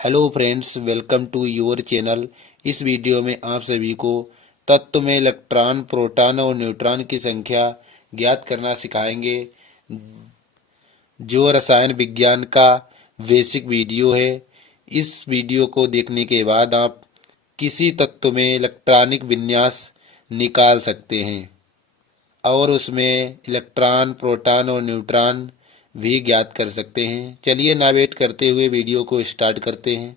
Hello friends, welcome to your channel. इस video में आप सभी को तत्व में इलेक्ट्रॉन, प्रोटॉन और न्यूट्रॉन की संख्या ज्ञात करना सिखाएंगे, जो रसायन विज्ञान का बेसिक वीडियो है। इस वीडियो को देखने के बाद आप किसी तत्व में इलेक्ट्रॉनिक विन्यास निकाल सकते हैं और उसमें इलेक्ट्रॉन, प्रोटॉन और न्यूट्रॉन भी ज्ञात कर सकते हैं। चलिए ना वेट करते हुए वीडियो को स्टार्ट करते हैं।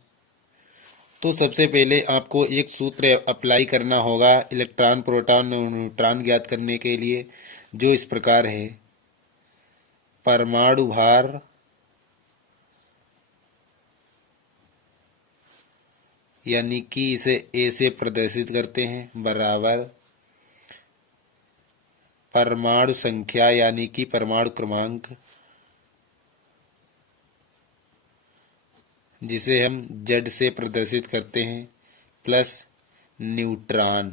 तो सबसे पहले आपको एक सूत्र अप्लाई करना होगा इलेक्ट्रॉन, प्रोटॉन और न्यूट्रॉन ज्ञात करने के लिए, जो इस प्रकार है। परमाणु भार यानी कि इसे ए से प्रदर्शित करते हैं, बराबर परमाणु संख्या यानी कि परमाणु क्रमांक, जिसे हम जेड से प्रदर्शित करते हैं, प्लस न्यूट्रॉन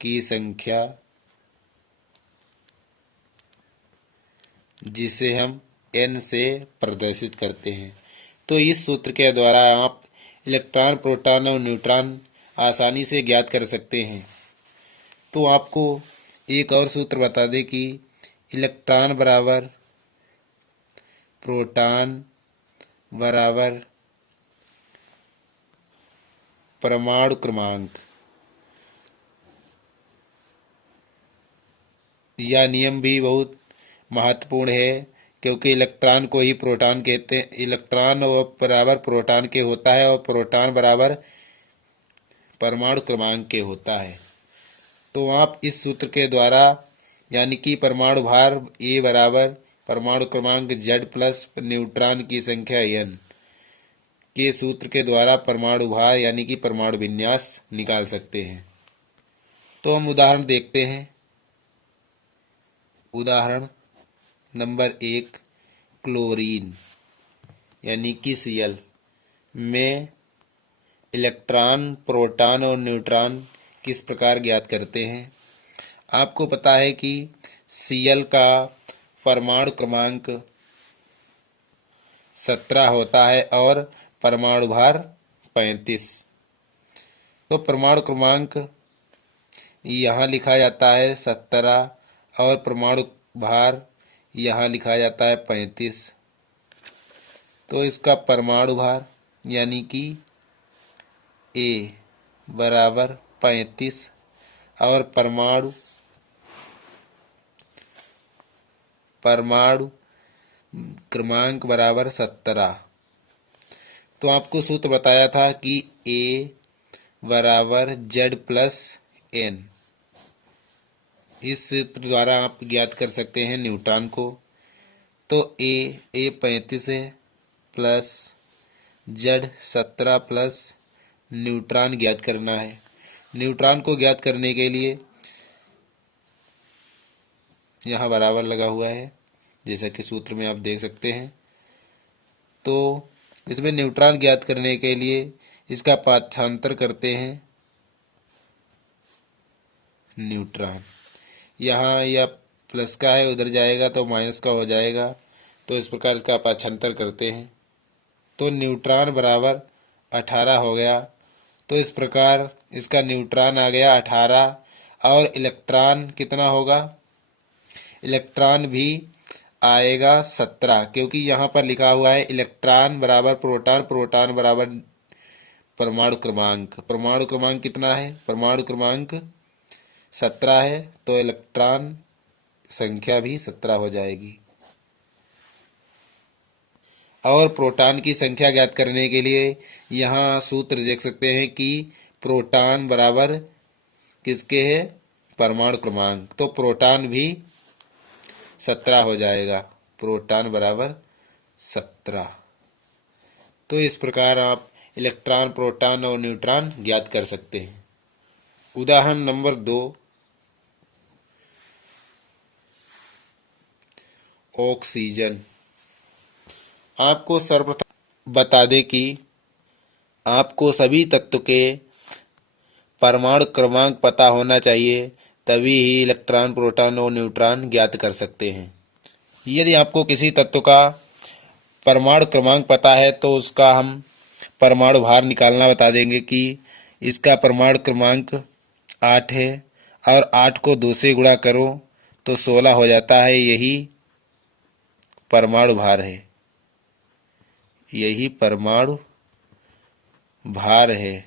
की संख्या, जिसे हम एन से प्रदर्शित करते हैं। तो इस सूत्र के द्वारा आप इलेक्ट्रॉन, प्रोटॉन और न्यूट्रॉन आसानी से ज्ञात कर सकते हैं। तो आपको एक और सूत्र बता दें कि इलेक्ट्रॉन बराबर प्रोटॉन बराबर परमाणु क्रमांक। यह नियम भी बहुत महत्वपूर्ण है, क्योंकि इलेक्ट्रॉन को ही प्रोटॉन कहते हैं। इलेक्ट्रॉन और बराबर प्रोटॉन के होता है और प्रोटॉन बराबर परमाणु क्रमांक के होता है। तो आप इस सूत्र के द्वारा यानी कि परमाणु भार ए बराबर परमाणु क्रमांक जेड प्लस न्यूट्रॉन की संख्या एन के सूत्र के द्वारा परमाणु भार यानी कि परमाणु विन्यास निकाल सकते हैं। तो हम उदाहरण देखते हैं। उदाहरण नंबर 1, क्लोरीन यानी कि Cl में इलेक्ट्रॉन, प्रोटॉन और न्यूट्रॉन किस प्रकार ज्ञात करते हैं। आपको पता है कि Cl का परमाणु क्रमांक 17 होता है और परमाणु भार 35। तो परमाणु क्रमांक यहाँ लिखा जाता है 17 और परमाणु भार यहाँ लिखा जाता है 35। तो इसका परमाणु भार यानी कि ए बराबर 35 और परमाणु क्रमांक बराबर 17। तो आपको सूत्र बताया था कि ए बराबर जेड प्लस एन। इस सूत्र द्वारा आप ज्ञात कर सकते हैं न्यूट्रॉन को। तो ए 35 है प्लस जेड 17 प्लस न्यूट्रॉन ज्ञात करना है। न्यूट्रॉन को ज्ञात करने के लिए यहाँ बराबर लगा हुआ है, जैसा कि सूत्र में आप देख सकते हैं। तो इसमें न्यूट्रॉन ज्ञात करने के लिए इसका पाठांतर करते हैं। न्यूट्रॉन यहाँ यह प्लस का है, उधर जाएगा तो माइनस का हो जाएगा। तो इस प्रकार इसका पाठांतर करते हैं। तो न्यूट्रॉन बराबर 18 हो गया। तो इस प्रकार इसका न्यूट्रॉन आ गया 18 और इलेक्ट्रॉन कितना होगा। इलेक्ट्रॉन भी आएगा 17, क्योंकि यहाँ पर लिखा हुआ है इलेक्ट्रॉन बराबर प्रोटॉन, प्रोटॉन बराबर परमाणु क्रमांक। परमाणु क्रमांक कितना है, परमाणु क्रमांक 17 है, तो इलेक्ट्रॉन संख्या भी 17 हो जाएगी। और प्रोटॉन की संख्या ज्ञात करने के लिए यहाँ सूत्र देख सकते हैं कि प्रोटॉन बराबर किसके है, परमाणु क्रमांक। तो प्रोटॉन भी 17 हो जाएगा, प्रोटॉन बराबर 17। तो इस प्रकार आप इलेक्ट्रॉन, प्रोटॉन और न्यूट्रॉन ज्ञात कर सकते हैं। उदाहरण नंबर 2, ऑक्सीजन। आपको सर्वप्रथम बता दें कि आपको सभी तत्व के परमाणु क्रमांक पता होना चाहिए, तभी ही इलेक्ट्रॉन, प्रोटॉन और न्यूट्रॉन ज्ञात कर सकते हैं। यदि आपको किसी तत्व का परमाणु क्रमांक पता है तो उसका हम परमाणु भार निकालना बता देंगे कि इसका परमाणु क्रमांक 8 है और 8 को 2 से गुणा करो तो 16 हो जाता है। यही परमाणु भार है, यही परमाणु भार है।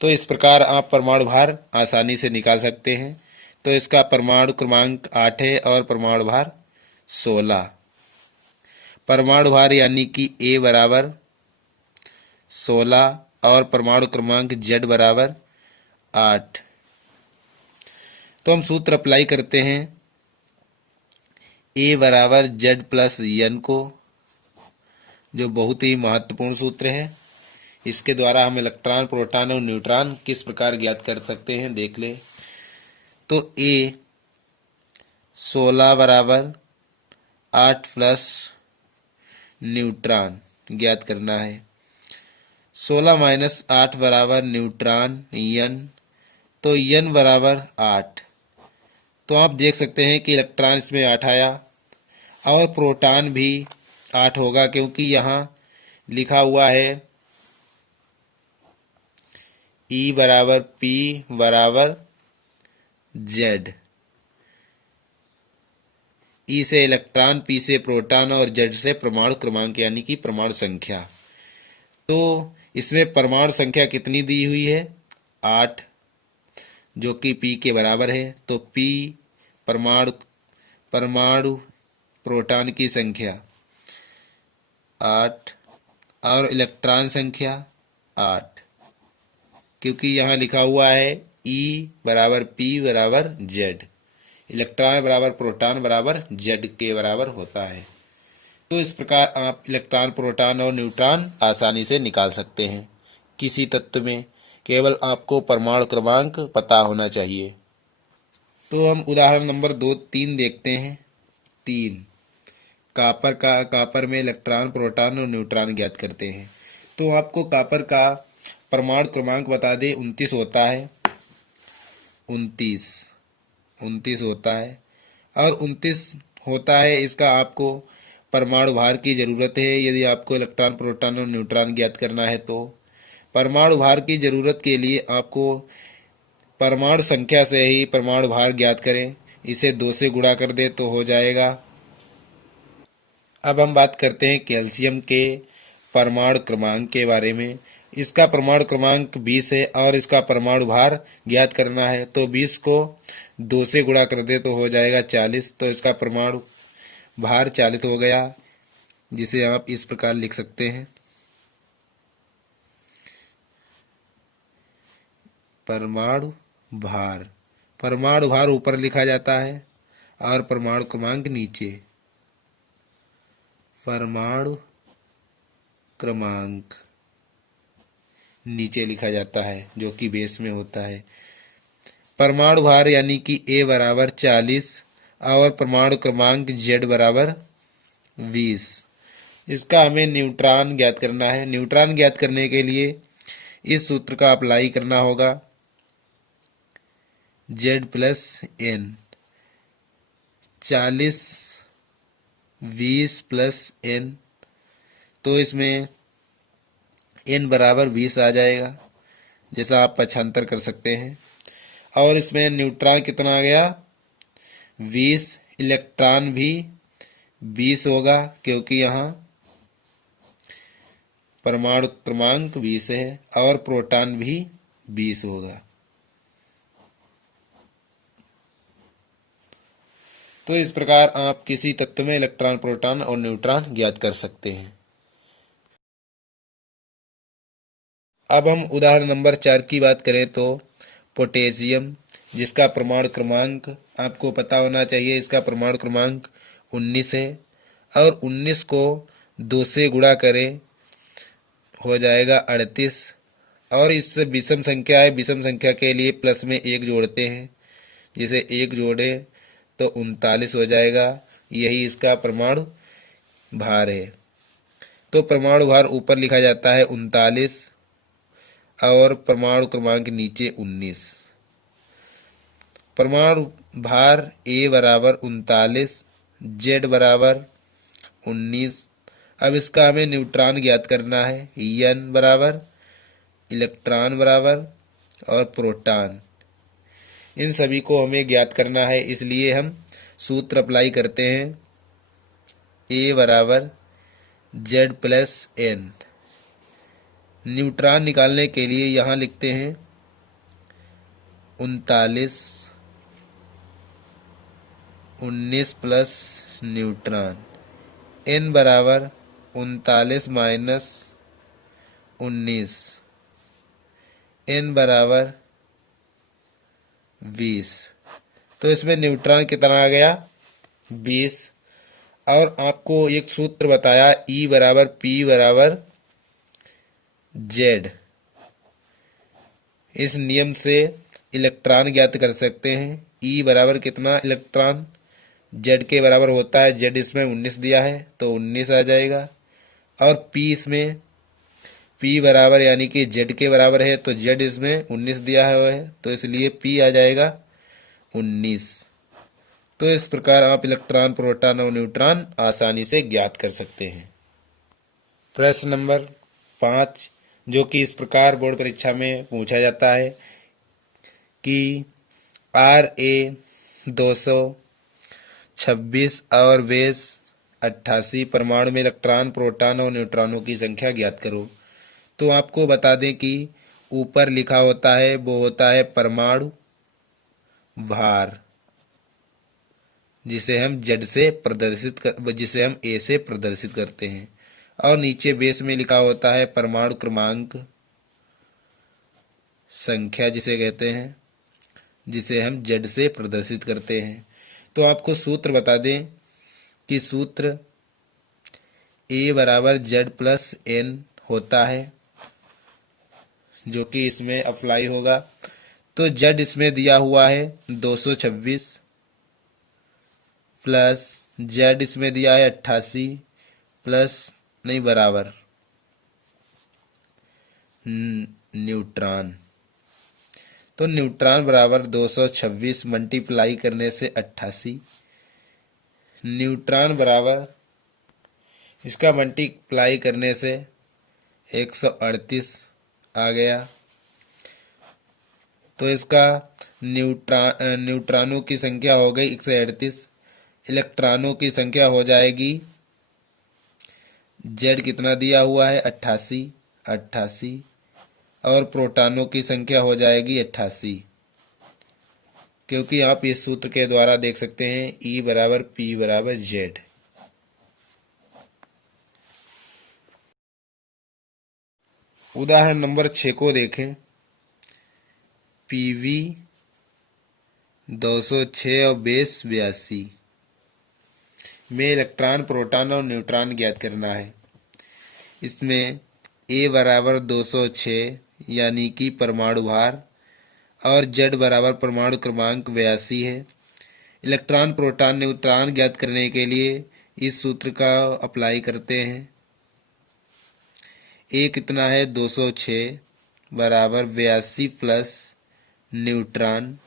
तो इस प्रकार आप परमाणु भार आसानी से निकाल सकते हैं। तो इसका परमाणु क्रमांक 8 है और परमाणु भार 16। परमाणु भार यानी कि A बराबर 16 और परमाणु क्रमांक Z बराबर 8। तो हम सूत्र अप्लाई करते हैं A बराबर Z प्लस N को, जो बहुत ही महत्वपूर्ण सूत्र है। इसके द्वारा हम इलेक्ट्रॉन, प्रोटॉन और न्यूट्रॉन किस प्रकार ज्ञात कर सकते हैं देख ले। तो A 16 बराबर 8 प्लस न्यूट्रॉन ज्ञात करना है। 16 माइनस 8 बराबर न्यूट्रॉन N, तो N बराबर 8। तो आप देख सकते हैं कि इलेक्ट्रॉन इसमें 8 आया और प्रोटॉन भी 8 होगा, क्योंकि यहाँ लिखा हुआ है E बराबर P बराबर Z। E से इलेक्ट्रॉन, P से प्रोटॉन और Z से परमाणु क्रमांक यानी कि परमाणु संख्या। तो इसमें परमाणु संख्या कितनी दी हुई है? 8, जो कि P के बराबर है। तो P परमाणु प्रोटॉन की संख्या 8 और इलेक्ट्रॉन संख्या 8, क्योंकि यहाँ लिखा हुआ है E बराबर P बराबर Z। इलेक्ट्रॉन बराबर प्रोटॉन बराबर Z के बराबर होता है। तो इस प्रकार आप इलेक्ट्रॉन, प्रोटॉन और न्यूट्रॉन आसानी से निकाल सकते हैं। किसी तत्व में केवल आपको परमाणु क्रमांक पता होना चाहिए। तो हम उदाहरण नंबर 3 देखते हैं। 3, कापर में इलेक्ट्रॉन, प्रोटॉन और न्यूट्रॉन ज्ञात करते हैं। तो आपको कापर का परमाणु क्रमांक बता दें, 29 होता है। 29 होता है और 29 होता है। इसका आपको परमाणु भार की ज़रूरत है। यदि आपको इलेक्ट्रॉन, प्रोटॉन और न्यूट्रॉन ज्ञात करना है तो परमाणु भार की ज़रूरत के लिए आपको परमाणु संख्या से ही परमाणु भार ज्ञात करें। इसे 2 से गुणा कर दे तो हो जाएगा। अब हम बात करते हैं कैल्शियम के परमाणु क्रमांक के बारे में। इसका परमाणु क्रमांक 20 है और इसका परमाणु भार ज्ञात करना है। तो 20 को 2 से गुणा कर दे तो हो जाएगा 40। तो इसका परमाणु भार 40 हो गया, जिसे आप इस प्रकार लिख सकते हैं। परमाणु भार ऊपर लिखा जाता है और परमाणु क्रमांक नीचे। परमाणु क्रमांक नीचे लिखा जाता है, जो कि बेस में होता है। परमाणु भार यानी कि A बराबर 40 और परमाणु क्रमांक Z बराबर 20। इसका हमें न्यूट्रॉन ज्ञात करना है। न्यूट्रॉन ज्ञात करने के लिए इस सूत्र का अप्लाई करना होगा, Z plus N। 40 20 plus N, तो इसमें N बराबर 20 आ जाएगा, जैसा आप पक्षांतर कर सकते हैं। और इसमें न्यूट्रॉन कितना आ गया? 20। इलेक्ट्रॉन भी 20 होगा, क्योंकि यहाँ परमाणु क्रमांक 20 है और प्रोटॉन भी 20 होगा। तो इस प्रकार आप किसी तत्व में इलेक्ट्रॉन, प्रोटॉन और न्यूट्रॉन ज्ञात कर सकते हैं। अब हम उदाहरण नंबर 4 की बात करें तो पोटेशियम, जिसका परमाणु क्रमांक आपको पता होना चाहिए। इसका परमाणु क्रमांक 19 है और 19 को 2 से गुणा करें हो जाएगा 38। और इससे विषम संख्या है, विषम संख्या के लिए प्लस में 1 जोड़ते हैं। जिसे 1 जोड़े तो 39 हो जाएगा। यही इसका परमाणु भार है। तो परमाणु भार ऊपर लिखा जाता है 39 और परमाणु क्रमांक नीचे 19। परमाणु भार A बराबर 39, Z बराबर 19। अब इसका हमें न्यूट्रॉन ज्ञात करना है। n बराबर इलेक्ट्रॉन बराबर और प्रोटॉन, इन सभी को हमें ज्ञात करना है, इसलिए हम सूत्र अप्लाई करते हैं। A बराबर Z प्लस n। न्यूट्रॉन निकालने के लिए यहाँ लिखते हैं 39, 19 प्लस न्यूट्रॉन। n बराबर 39 माइनस 19, n बराबर 20। तो इसमें न्यूट्रॉन कितना आ गया? 20। और आपको एक सूत्र बताया E बराबर P बराबर Z। इस नियम से इलेक्ट्रॉन ज्ञात कर सकते हैं। E बराबर कितना इलेक्ट्रॉन Z के बराबर होता है, Z इसमें 19 दिया है तो 19 आ जाएगा। और P इसमें P बराबर यानी कि Z के बराबर है तो Z इसमें 19 दिया हुआ है तो इसलिए P आ जाएगा 19। तो इस प्रकार आप इलेक्ट्रॉन, प्रोटॉन और न्यूट्रॉन आसानी से ज्ञात कर सकते हैं। प्रश्न नंबर 5, जो कि इस प्रकार बोर्ड परीक्षा में पूछा जाता है कि Ra226 और बेस 88 परमाणु में इलेक्ट्रॉन, प्रोटॉन और न्यूट्रॉनों की संख्या ज्ञात करो। तो आपको बता दें कि ऊपर लिखा होता है वो होता है परमाणु भार, जिसे हम A से प्रदर्शित करते हैं, और नीचे बेस में लिखा होता है परमाणु क्रमांक संख्या, जिसे कहते हैं, जिसे हम Z से प्रदर्शित करते हैं। तो आपको सूत्र बता दें कि सूत्र A बराबर Z प्लस n होता है, जो कि इसमें अप्लाई होगा। तो Z इसमें दिया हुआ है 226 प्लस Z इसमें दिया है 88 प्लस नहीं बराबर न्यूट्रॉन। तो न्यूट्रॉन बराबर 226 मल्टीप्लाई करने से 88, न्यूट्रॉन बराबर इसका मल्टीप्लाई करने से 138 आ गया। तो इसका न्यूट्रॉनों की संख्या हो गई 138, इलेक्ट्रॉनों की संख्या हो जाएगी, Z कितना दिया हुआ है 88, और प्रोटॉनों की संख्या हो जाएगी 88, क्योंकि आप इस सूत्र के द्वारा देख सकते हैं E बराबर P बराबर Z। उदाहरण नंबर 6 को देखें। PV 206 और बेस 82 में इलेक्ट्रॉन, प्रोटॉन और न्यूट्रॉन ज्ञात करना है। इसमें A बराबर 206 यानी कि परमाणु भार, और Z बराबर परमाणु क्रमांक 82 है। इलेक्ट्रॉन, प्रोटॉन, न्यूट्रॉन ज्ञात करने के लिए इस सूत्र का अप्लाई करते हैं। A कितना है 206 बराबर 82 प्लस न्यूट्रॉन,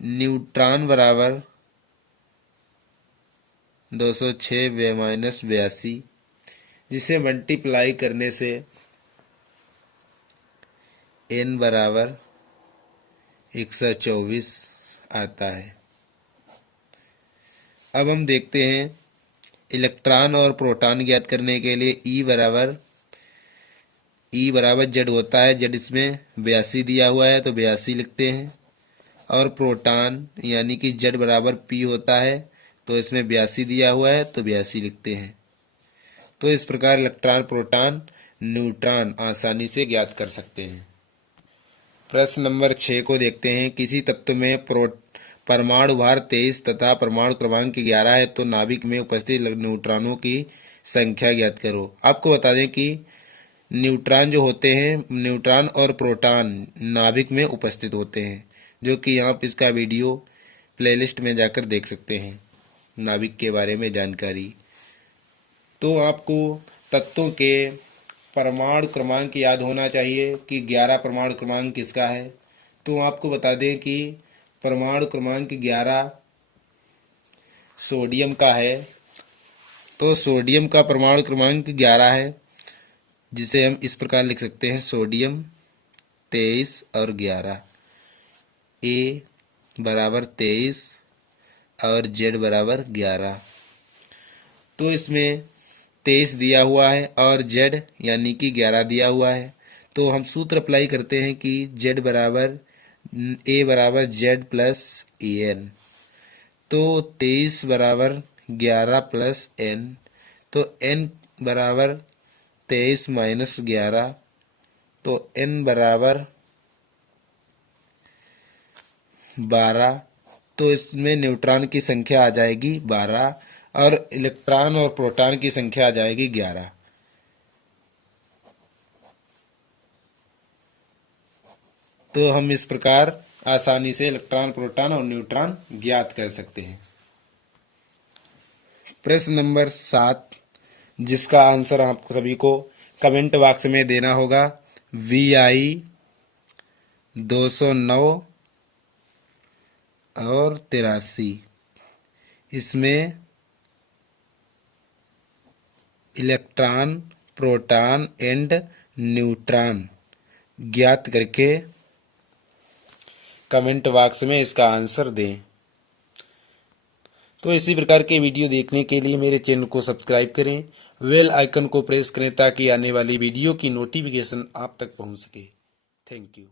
न्यूट्रॉन बराबर 206 माइनस 82, जिसे मल्टीप्लाई करने से N बराबर 124 आता है। अब हम देखते हैं इलेक्ट्रॉन और प्रोटॉन ज्ञात करने के लिए E बराबर Z होता है, Z इसमें 82 दिया हुआ है तो 82 लिखते हैं, और प्रोटॉन यानी कि Z बराबर P होता है तो इसमें 82 दिया हुआ है तो 82 लिखते हैं। तो इस प्रकार इलेक्ट्रॉन, प्रोटॉन, न्यूट्रॉन आसानी से ज्ञात कर सकते हैं। प्रश्न नंबर 6 को देखते हैं। किसी तत्व में परमाणु भार 23 तथा परमाणु क्रमांक 11 है तो नाभिक में उपस्थित न्यूट्रॉनों की संख्या ज्ञात करो। आपको बता दें कि न्यूट्रॉन जो होते हैं, न्यूट्रॉन और प्रोटॉन नाभिक में उपस्थित होते हैं, जो कि आप इसका वीडियो प्लेलिस्ट में जाकर देख सकते हैं, नाभिक के बारे में जानकारी। तो आपको तत्वों के परमाणु क्रमांक याद होना चाहिए कि 11 परमाणु क्रमांक किसका है। तो आपको बता दें कि परमाणु क्रमांक 11 सोडियम का है, तो सोडियम का परमाणु क्रमांक 11 है, जिसे हम इस प्रकार लिख सकते हैं, सोडियम 23 और 11, ए बराबर 23 और जेड बराबर 11। तो इसमें 23 दिया हुआ है और जेड यानी कि 11 दिया हुआ है, तो हम सूत्र अप्लाई करते हैं कि जेड बराबर ए बराबर जेड प्लस ई एन। तो 23 बराबर 11 प्लस एन, तो एन बराबर 23 माइनस 11, तो एन बराबर 12। तो इसमें न्यूट्रॉन की संख्या आ जाएगी 12 और इलेक्ट्रॉन और प्रोटॉन की संख्या आ जाएगी 11। तो हम इस प्रकार आसानी से इलेक्ट्रॉन, प्रोटॉन और न्यूट्रॉन ज्ञात कर सकते हैं। प्रश्न नंबर 7, जिसका आंसर आपको सभी को कमेंट बॉक्स में देना होगा। VI 209 और 83, इसमें इलेक्ट्रॉन, प्रोटॉन एंड न्यूट्रॉन ज्ञात करके कमेंट बॉक्स में इसका आंसर दें। तो इसी प्रकार के वीडियो देखने के लिए मेरे चैनल को सब्सक्राइब करें, बेल आइकन को प्रेस करें ताकि आने वाली वीडियो की नोटिफिकेशन आप तक पहुंच सके। Thank you.